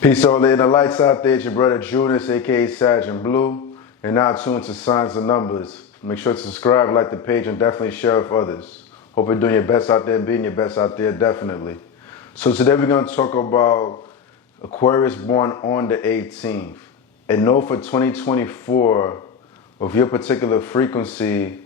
Peace all in the lights out there. It's your brother Judas, aka Sag and Blue. You're now tuned to Signs and Numbers. Make sure to subscribe, like the page, and definitely share with others. Hope you're doing your best out there, being your best out there, definitely. So today we're going to talk about Aquarius born on the 18th. And know for 2024, with your particular frequency,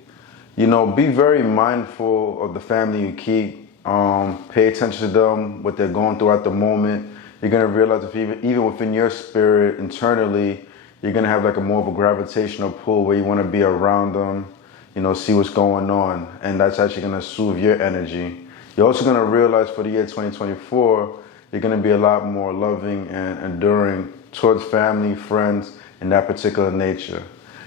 be very mindful of the family you keep. Pay attention to them, what they're going through at the moment. You're going to realize if even within your spirit, internally, you're going to have like a more of a gravitational pull where you want to be around them, see what's going on. And that's actually going to soothe your energy. You're also going to realize for the year 2024, you're going to be a lot more loving and enduring towards family, friends, and that particular nature.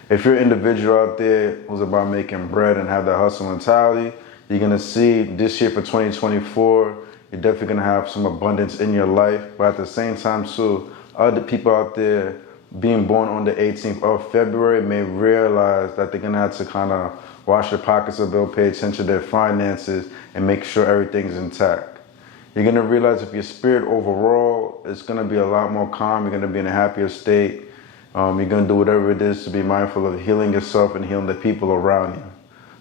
If you're an individual out there who's about making bread and have that hustle mentality, you're going to see this year for 2024, you're definitely going to have some abundance in your life. But at the same time, too, other people out there being born on the 18th of February may realize that they're going to have to kind of wash their pockets a bit, pay attention to their finances, and make sure everything's intact. You're going to realize if your spirit overall, it's going to be a lot more calm. You're going to be in a happier state. You're going to do whatever it is to be mindful of healing yourself and healing the people around you.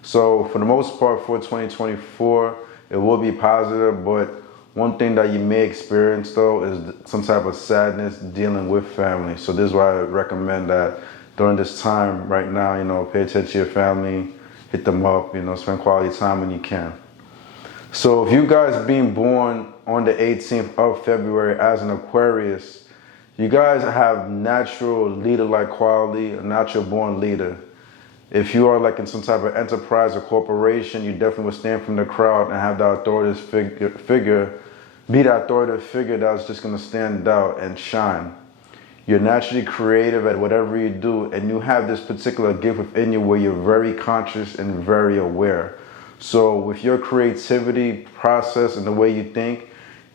So for the most part for 2024, it will be positive, but one thing that you may experience though is some type of sadness dealing with family. So this is why I recommend that during this time right now, pay attention to your family, hit them up, spend quality time when you can. So if you guys being born on the 18th of February as an Aquarius, you guys have natural leader-like quality, a natural born leader. If you are like in some type of enterprise or corporation, you definitely will stand from the crowd and have that authoritative figure, be that authoritative figure that's just going to stand out and shine. You're naturally creative at whatever you do, and you have this particular gift within you where you're very conscious and very aware. So with your creativity process and the way you think,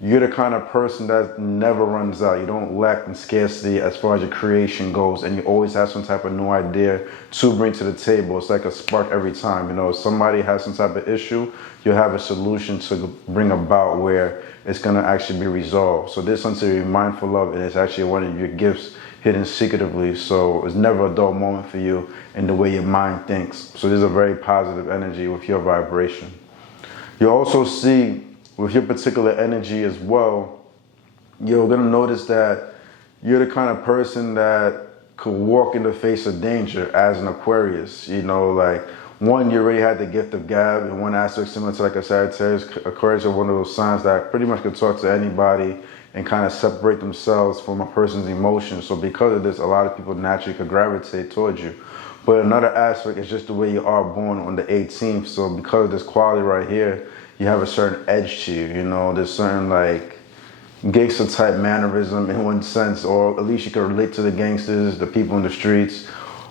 you're the kind of person that never runs out. You don't lack in scarcity as far as your creation goes, and you always have some type of new idea to bring to the table. It's like a spark every time. If somebody has some type of issue, you'll have a solution to bring about where it's going to actually be resolved. So there's something to be mindful of, and it's actually one of your gifts hidden secretively. So it's never a dull moment for you in the way your mind thinks. So there's a very positive energy with your vibration. You also see with your particular energy as well, you're going to notice that you're the kind of person that could walk in the face of danger as an Aquarius. One, you already had the gift of gab in one aspect similar to like a Sagittarius. Aquarius are one of those signs that pretty much can talk to anybody and kind of separate themselves from a person's emotions. So because of this, a lot of people naturally could gravitate towards you. But another aspect is just the way you are born on the 18th. So because of this quality right here, you have a certain edge to you, there's certain like gangster type mannerism in one sense, or at least you can relate to the gangsters, the people in the streets,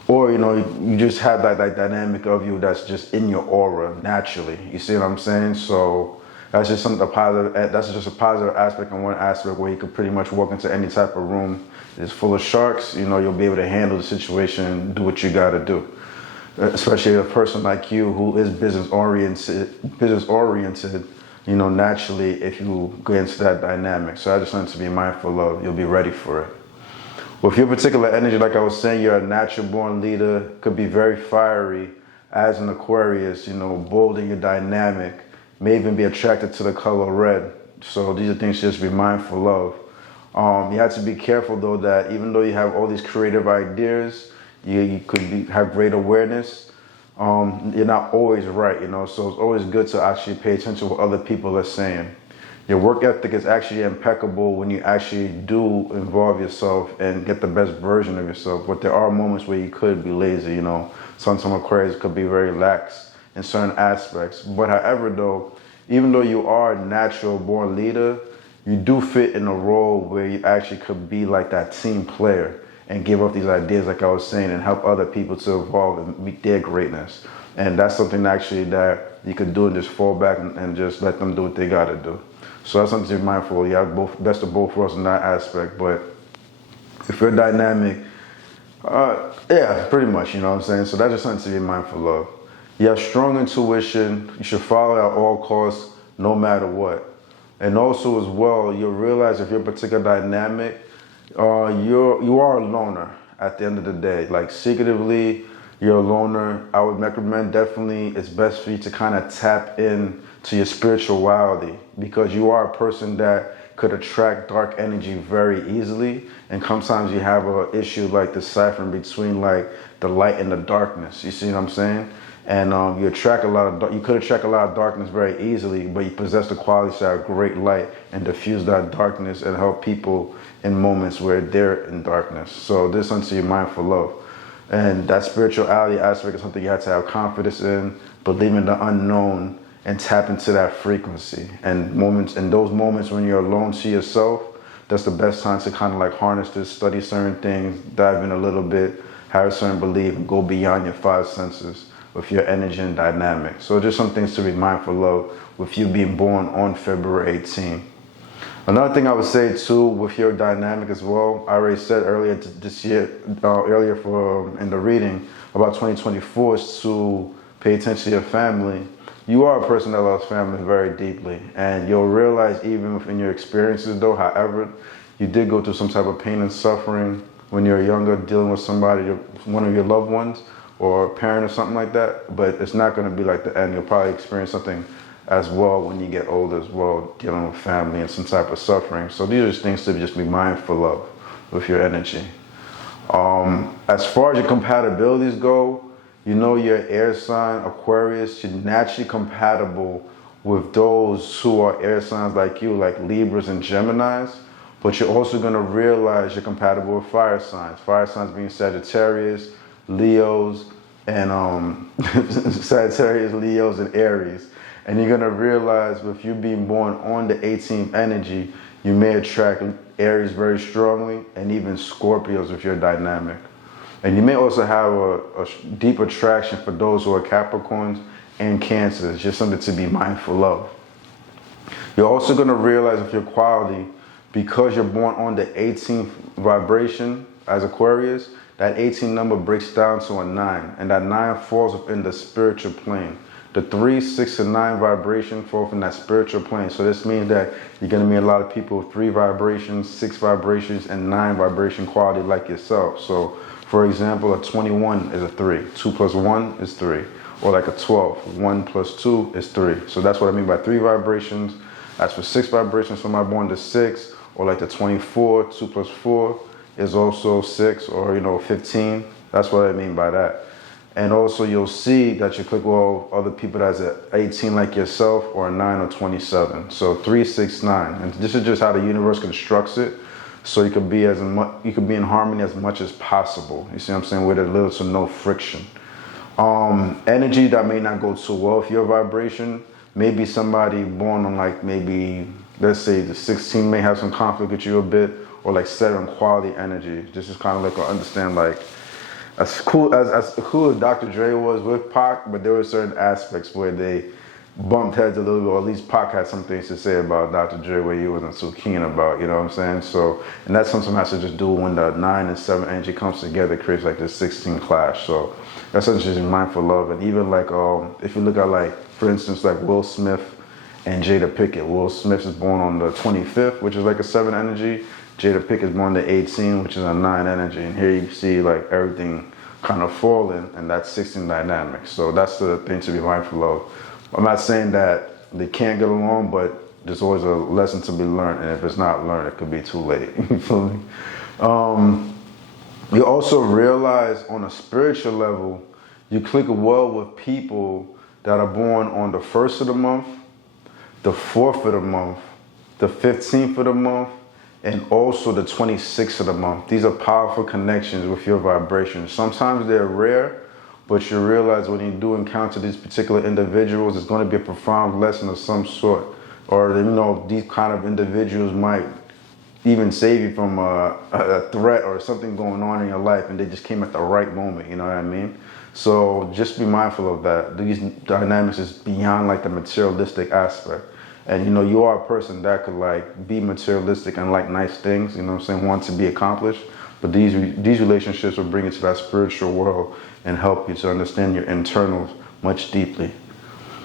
or you just have that dynamic of you that's just in your aura naturally. You see what I'm saying? So that's just something positive. That's just a positive aspect and one aspect where you could pretty much walk into any type of room that's full of sharks. You'll be able to handle the situation and do what you got to do. Especially a person like you who is business oriented, naturally if you go into that dynamic. So I just wanted to be mindful of, you'll be ready for it. With your particular energy, like I was saying, you're a natural born leader, could be very fiery as an Aquarius, bold in your dynamic, may even be attracted to the color red. So these are things to just be mindful of. You have to be careful though that even though you have all these creative ideas, you could have great awareness. You're not always right, so it's always good to actually pay attention to what other people are saying. Your work ethic is actually impeccable when you actually do involve yourself and get the best version of yourself. But there are moments where you could be lazy, Some Aquarius could be very lax in certain aspects. But however though, even though you are a natural born leader, you do fit in a role where you actually could be like that team player and give up these ideas, like I was saying, and help other people to evolve and meet their greatness. And that's something actually that you could do and just fall back and just let them do what they got to do. So that's something to be mindful of. You have best of both worlds in that aspect. But if you're dynamic, yeah, pretty much, you know what I'm saying? So that's just something to be mindful of. You have strong intuition. You should follow it at all costs, no matter what. And also as well, you'll realize if you're a particular dynamic, You are a loner at the end of the day. Like secretively, you're a loner. I would recommend definitely it's best for you to kind of tap in to your spirituality because you are a person that could attract dark energy very easily. And sometimes you have an issue like deciphering between like the light and the darkness. You see what I'm saying? And you attract a lot of you could attract a lot of darkness very easily, but you possess the qualities to have great light and diffuse that darkness and help people in moments where they're in darkness. So this is something you're mindful of. And that spirituality aspect is something you have to have confidence in, believe in the unknown, and tap into that frequency. And those moments when you're alone to yourself, that's the best time to kind of like harness this, study certain things, dive in a little bit, have a certain belief, and go beyond your five senses with your energy and dynamic. So just some things to be mindful of with you being born on February 18th. Another thing I would say too with your dynamic as well, I already said earlier this year, in the reading about 2024 is to pay attention to your family. You are a person that loves family very deeply, and you'll realize even within your experiences though, however, you did go through some type of pain and suffering when you're younger, dealing with somebody, one of your loved ones, or a parent or something like that, but it's not going to be like the end. You'll probably experience something as well when you get older as well, dealing with family and some type of suffering. So these are just things to just be mindful of with your energy. As far as your compatibilities go, you know your air sign, Aquarius, you're naturally compatible with those who are air signs like you, like Libras and Geminis, but you're also going to realize you're compatible with fire signs. Fire signs being Sagittarius, Leos, and Sagittarius, Leos, and Aries. And you're going to realize with you being born on the 18th energy, you may attract Aries very strongly and even Scorpios with your dynamic. And you may also have a deep attraction for those who are Capricorns and Cancers, just something to be mindful of. You're also going to realize with your quality, because you're born on the 18th vibration as Aquarius, that 18 number breaks down to a 9, and that 9 falls within the spiritual plane. The 3, 6, and 9 vibration fall from that spiritual plane. So this means that you're going to meet a lot of people with 3 vibrations, 6 vibrations, and 9 vibration quality like yourself. So, for example, a 21 is a 3. 2 plus 1 is 3. Or like a 12. 1 plus 2 is 3. So that's what I mean by 3 vibrations. As for 6 vibrations, some are born to 6. Or like the 24, 2 plus 4 is also 6. Or, 15. That's what I mean by that. And also you'll see that you click well other people that's at 18 like yourself, or a 9 or 27. So 3, 6, 9. And this is just how the universe constructs it. So you could be in harmony as much as possible. You see what I'm saying? With a little to no friction. Energy that may not go too well with your vibration. Maybe somebody born on like maybe, let's say the 16 may have some conflict with you a bit, or like 7 quality energy. This is kind of like I understand like as cool as Dr. Dre was with Pac, but there were certain aspects where they bumped heads a little bit, or at least Pac had some things to say about Dr. Dre where he wasn't so keen about, you know what I'm saying? So, and that's something has to just do when the 9 and 7 energy comes together, it creates like this 16 clash. So that's something to be mindful of. And even like, if you look at like, for instance, like Will Smith and Jada Pinkett. Will Smith is born on the 25th, which is like a 7 energy. Jada Pinkett is born the 18th, which is a 9 energy. And here you see like everything kind of falling, and that's 16 dynamics. So that's the thing to be mindful of. I'm not saying that they can't get along, but there's always a lesson to be learned, and if it's not learned, it could be too late. You feel me? You also realize on a spiritual level, you click well with people that are born on the 1st of the month, the 4th of the month, the 15th of the month, and also the 26th of the month. These are powerful connections with your vibrations. Sometimes they're rare, but you realize when you do encounter these particular individuals, it's going to be a profound lesson of some sort. Or, these kind of individuals might even save you from a threat or something going on in your life, and they just came at the right moment, you know what I mean? So just be mindful of that. These dynamics is beyond like the materialistic aspect. And you are a person that could like be materialistic and like nice things, you know what I'm saying, want to be accomplished. But these relationships will bring you to that spiritual world and help you to understand your internals much deeply.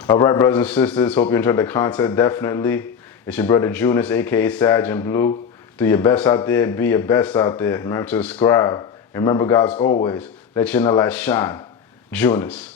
All right, brothers and sisters, hope you enjoyed the content. Definitely. It's your brother Junus, aka Sag in Blue. Do your best out there. Be your best out there. Remember to subscribe. And remember, guys, always let your inner light shine. Junus.